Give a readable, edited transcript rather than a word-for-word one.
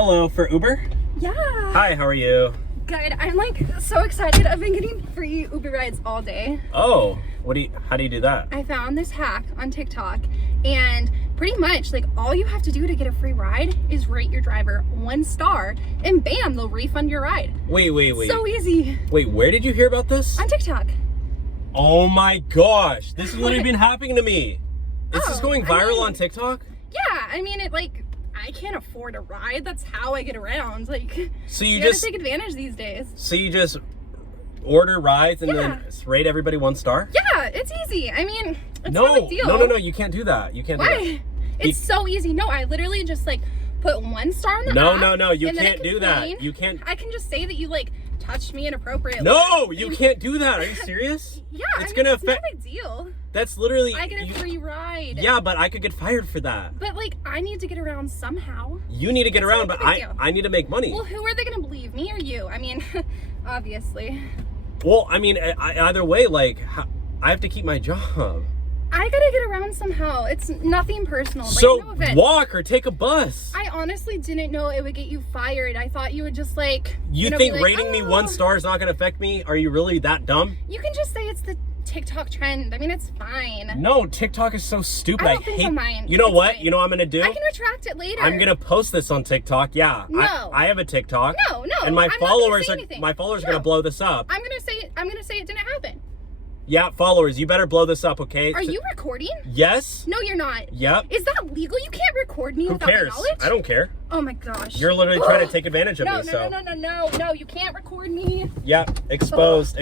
Hello, for Uber? Yeah. Hi, how are you? Good. I'm like so excited. I've been getting free Uber rides all day. Oh, how do you do that? I found this hack on TikTok, and pretty much like all you have to do to get a free ride is rate your driver 1 star, and bam, they'll refund your ride. Wait. So easy. Wait, where did you hear about this? On TikTok. Oh my gosh, this has literally been happening to me. Is this going viral on TikTok? Yeah, I mean it like I can't afford a ride. That's how I get around. Like, So you just gotta take advantage these days. So you just order rides and then rate everybody 1 star? Yeah, it's easy. I mean, it's no big deal. No, you can't do that. You can't do that. Why? It's so easy. No, I literally just like put 1 star on the app. No, you can't do that. You can't. I can just say that you like touched me inappropriately. No, you can't do that. Are you serious? Yeah, it's gonna affect. It's no big deal. That's literally. I get a free ride. Yeah, but I could get fired for that. But like, I need to get around somehow. You need to get around, but I need to make money. Well, who are they gonna believe, me or you? I mean, obviously. Well, I mean, either way, like, I have to keep my job. I gotta get around somehow. It's nothing personal. So like, no offense. walk or take a bus. I honestly didn't know it would get you fired. I thought you would just like. You think rating me 1 star is not gonna affect me? Are you really that dumb? You can just say it's the TikTok trend. I mean, it's fine. No, TikTok is so stupid. I don't think so, mine. You know what? Fine. You know what I'm gonna do? I can retract it later. I'm gonna post this on TikTok. Yeah. No. I have a TikTok. No. And my I'm followers not gonna say are gonna blow this up. I'm gonna say it didn't happen. Yeah, followers, you better blow this up, okay? Are you recording? Yes. No, you're not. Yep. Is that legal? You can't record me Who without cares? my knowledge? I don't care. Oh my gosh. You're literally trying to take advantage of me. No, you can't record me. Yep, exposed.